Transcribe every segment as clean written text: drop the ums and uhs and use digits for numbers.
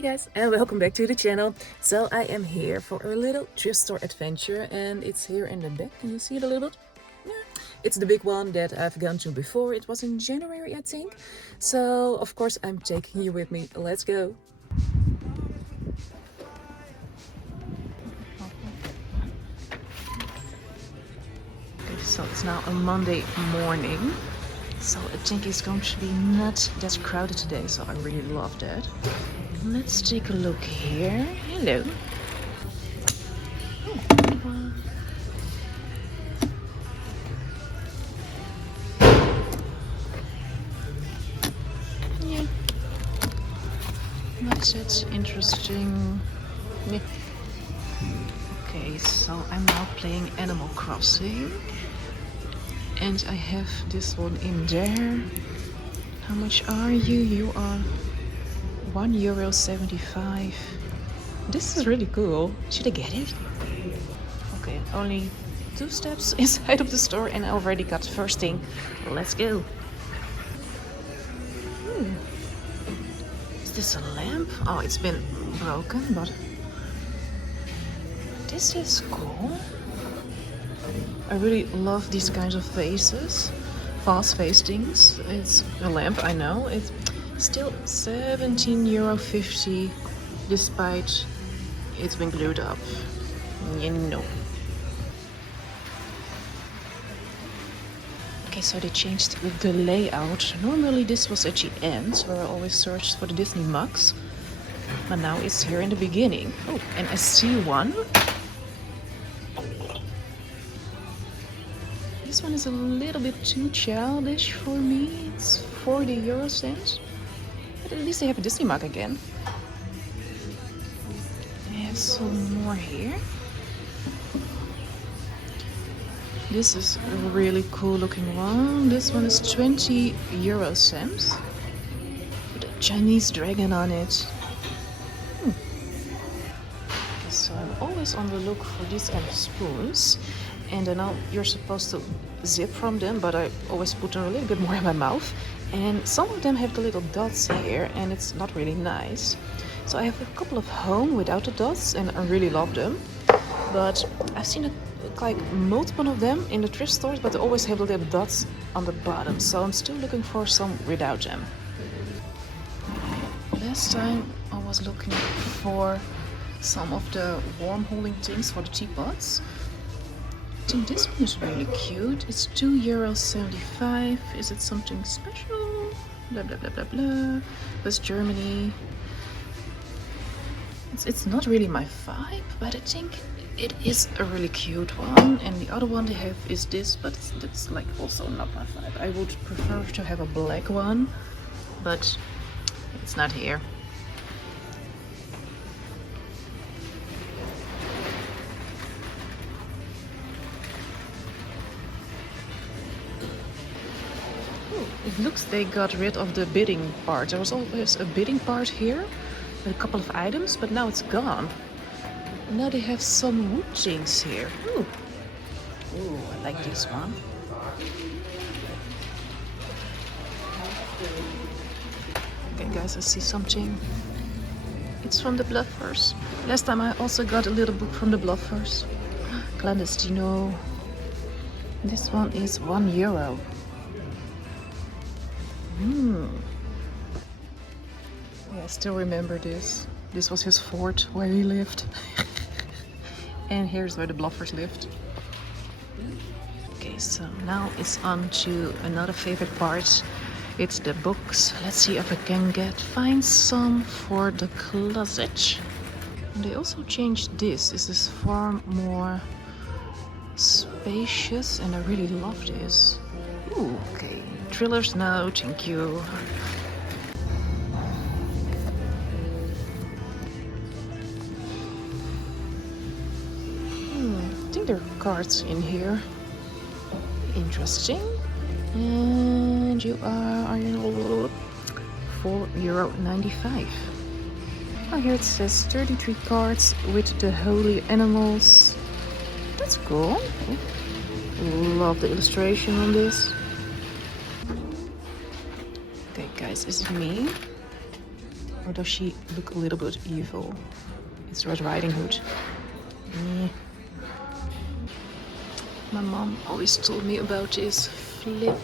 Hey guys, and welcome back to the channel. So I am here for a little thrift store adventure, and it's here in the back. Can you see it a little bit? Yeah. It's the big one that I've gone to before. It was in January, I think. So of course I'm taking you with me. Let's go. Okay, so it's now a Monday morning. So I think it's going to be not that crowded today, so I really love that. Let's take a look here. Hello. Yeah. Not that interesting. Yeah. Okay, so I'm now playing Animal Crossing. And I have this one in there. How much are you? You are €1.75. This is really cool. Should I get it? Okay, only 2 steps inside of the store and I already got the first thing. Let's go. Is this a lamp? Oh, it's been broken, but this is cool. I really love these kinds of vases, fast-faced things. It's a lamp, I know. It's still €17.50 despite it's been glued up. You know. Okay, so they changed the layout. Normally this was at the end where I always searched for the Disney mugs. But now it's here in the beginning. Oh, and I see one. This one is a little bit too childish for me. It's 40 cents. But at least they have a Disney mug again. I have some more here. This is a really cool looking one. This one is 20 cents. With a Chinese dragon on it. So I'm always on the look for these kind of spoons. And I know you're supposed to zip from them, but I always put them a little bit more in my mouth. And some of them have the little dots here, and it's not really nice. So I have a couple of home without the dots, and I really love them. But I've seen like multiple of them in the thrift stores, but they always have the little dots on the bottom. So I'm still looking for some without them. Last time I was looking for some of the warm holding things for the teapots. I think this one is really cute. It's €2.75. Is it something special? Blah blah blah blah blah. West Germany. It's not really my vibe, but I think it is a really cute one. And the other one they have is this, but it's like also not my vibe. I would prefer to have a black one, but it's not here. It looks they got rid of the bidding part. There was always a bidding part here with a couple of items, but now it's gone. Now they have some wood things here. Ooh, I like this one. Okay guys, I see something. It's from the Bloopers. Last time I also got a little book from the Bloopers. Clandestino. This one is €1. Yeah, I still remember this. This was his fort where he lived. And here's where the Bluffers lived. Okay, so now it's on to another favorite part. It's the books. Let's see if I can find some for the closet. And they also changed this. This is far more spacious and I really love this. Ooh, okay. Thrillers now, thank you. I think there are cards in here. Interesting. And you are €4.95. Oh, here it says 33 cards with the holy animals. That's cool. Love the illustration on this. Okay guys, this is me. Or does she look a little bit evil? It's Red Riding Hood. Yeah. My mom always told me about this flip.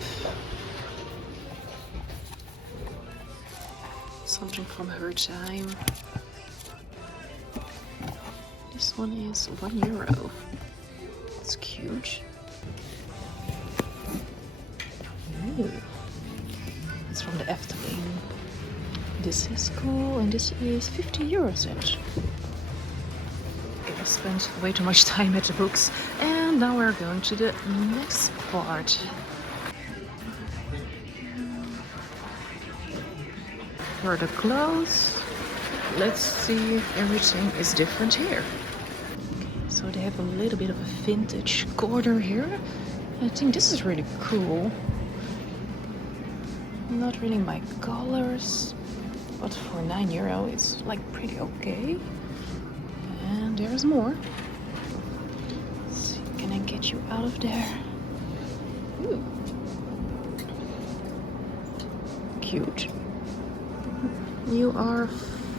Something from her time. This one is €1. It's cute. Ooh. It's from the Efteling. This is cool, and this is €50 each. I spent way too much time at the books, and now we're going to the next part. For the clothes, let's see if everything is different here. So they have a little bit of a vintage corner here. I think this is really cool. Not really my colors, but for €9 it's like pretty okay. And there's more. Let's see, can I get you out of there? Ooh. Cute. You are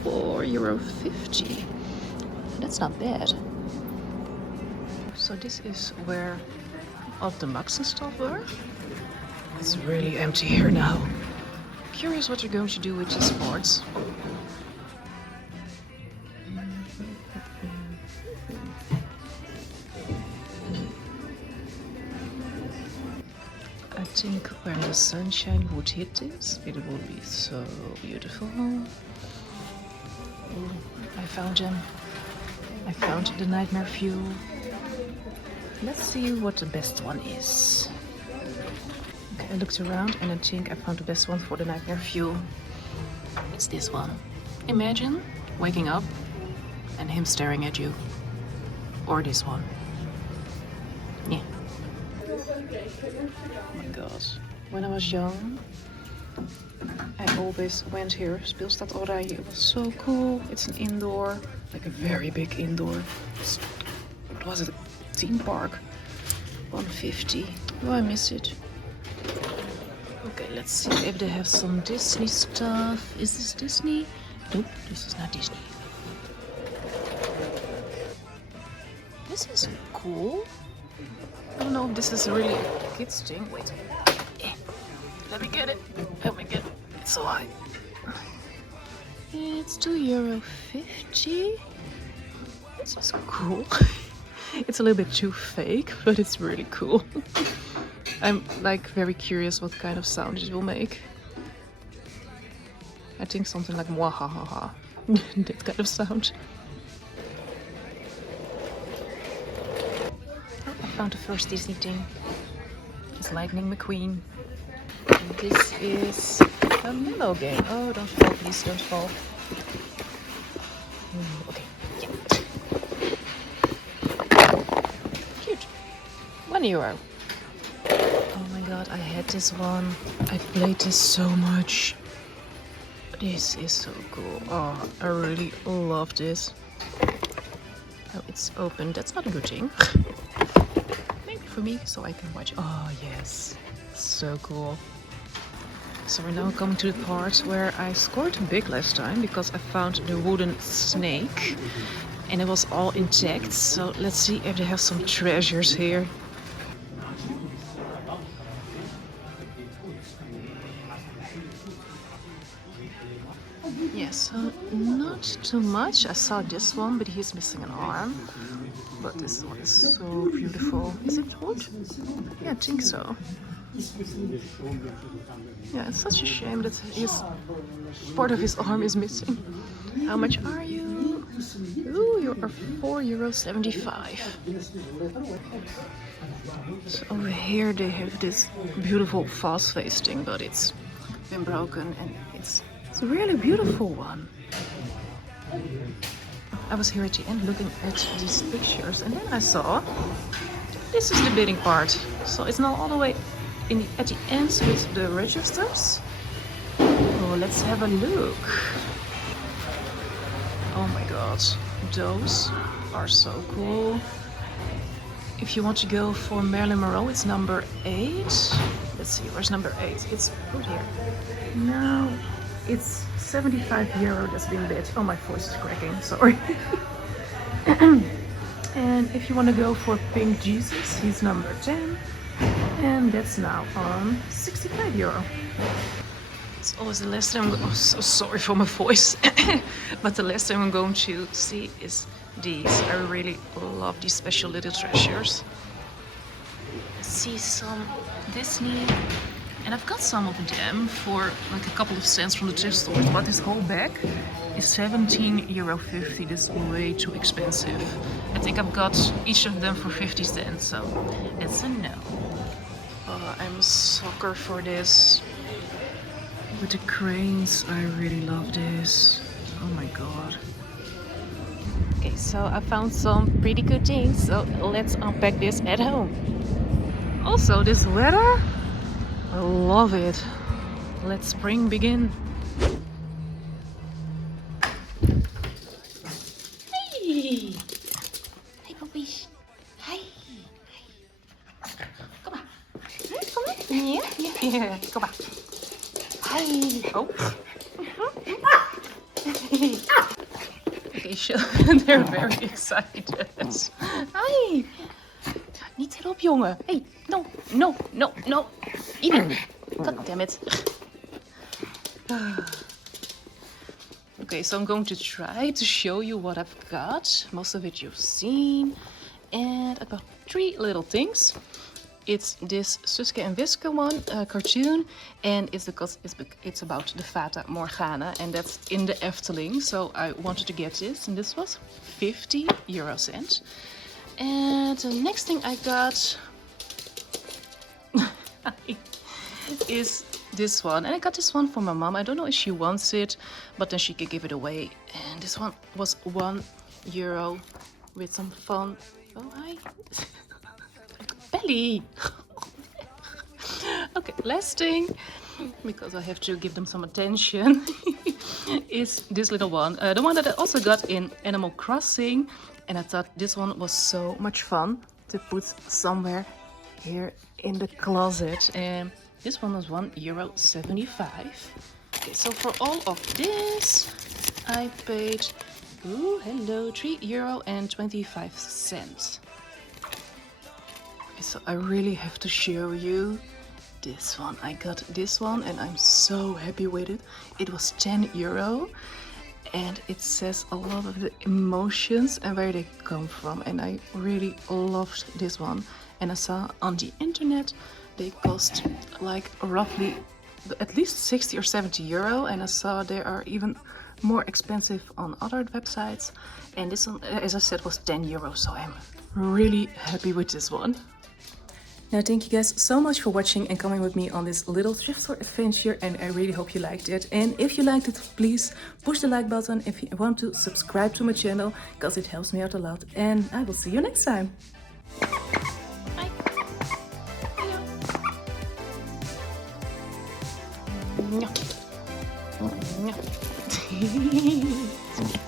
€4.50. That's not bad. So this is where all the mugs and stuff were. It's really empty here now. Curious what they're going to do with these boards. I think when the sunshine would hit this, it would be so beautiful. Ooh, I found them. I found the Nightmare Fuel. Let's see what the best one is. Okay, I looked around and I think I found the best one for the Nightmare Fuel. It's this one. Imagine waking up and him staring at you. Or this one. Yeah. Oh my god. When I was young, I always went here. Speelstad Oranje. It was so cool. It's an indoor, like a very big indoor. What was it? Theme park. $150. Oh, I miss it. Okay, let's see if they have some Disney stuff. Is this Disney? Nope, this is not Disney. This is cool. I don't know if this is really a kids thing. Wait. Let me get it. Help me get it. It's so high. It's €2.50. This is cool. It's a little bit too fake, but it's really cool. I'm like very curious what kind of sound it will make. I think something like mwahahaha. That kind of sound. Oh, I found the first Disney thing. It's Lightning McQueen. And this is a Mellow game. Oh, don't fall, please, don't fall. Okay, yeah. Cute. €1. Oh my god, I had this one. I played this so much. This is so cool. Oh, I really love this. Oh, it's open. That's not a good thing. Maybe for me, so I can watch. Oh, yes. So cool. So we're now coming to the part where I scored big last time because I found the wooden snake and it was all intact. So let's see if they have some treasures here. Yes, so not too much. I saw this one, but he's missing an arm. But this one is so beautiful. Is it wood? Yeah, I think so. Yeah, it's such a shame that part of his arm is missing. How much are you? Ooh, you are €4.75. So over here they have this beautiful fast face thing, but it's been broken and it's a really beautiful one. I was here at the end looking at these pictures and then I saw this is the bidding part. So it's not all the way at the end with the registers. Oh, let's have a look. Oh my god, those are so cool. If you want to go for Marilyn Monroe, it's number 8. Let's see, where's number 8? It's put here. No, it's €75, that's been a bit. Oh, my voice is cracking, sorry. And if you want to go for Pink Jesus, he's number 10. And that's now on €65. It's always the last time, oh, so sorry for my voice. But the last time I'm going to see is these. I really love these special little treasures. See some Disney, and I've got some of them for like a couple of cents from the thrift stores, but this whole bag is €17.50. This is way too expensive. I think I've got each of them for 50 cents, so it's a no. I'm a sucker for this. With the cranes, I really love this. Oh my god. Okay, so I found some pretty good things, so let's unpack this at home. Also, this weather, I love it. Let spring begin. Hey! Hey, puppies. Hey! Kom maar. Kom maar. Ja? Kom maar. Hey! Oh. Okay, they're very excited. Hi! Niet erop, jongen. Hey, no. Eat. God damn it. Okay, so I'm going to try to show you what I've got. Most of it you've seen. And I've got 3 little things. It's this Suske and Wiske one, cartoon. And it's about the Fata Morgana. And that's in the Efteling. So I wanted to get this. And this was 50 euro cents. And the next thing I got is this one. And I got this one for my mom. I don't know if she wants it, but then she could give it away. And this one was €1 with some fun. Oh, hi. Belly. Okay, last thing, because I have to give them some attention, is this little one. The one that I also got in Animal Crossing. And I thought this one was so much fun to put somewhere here in the closet. And this one was €1.75. Okay, so for all of this, I paid, €3.25. Okay, so I really have to show you this one. I got this one and I'm so happy with it. It was €10. And it says a lot of the emotions and where they come from. And I really loved this one. And I saw on the internet they cost like roughly at least 60 or 70 euro. And I saw they are even more expensive on other websites. And this one, as I said, was €10. So I'm really happy with this one. Now, thank you guys so much for watching and coming with me on this little thrift store adventure, and I really hope you liked it. And if you liked it, please push the like button. If you want to, subscribe to my channel, because it helps me out a lot. And I will see you next time. Bye. Hello.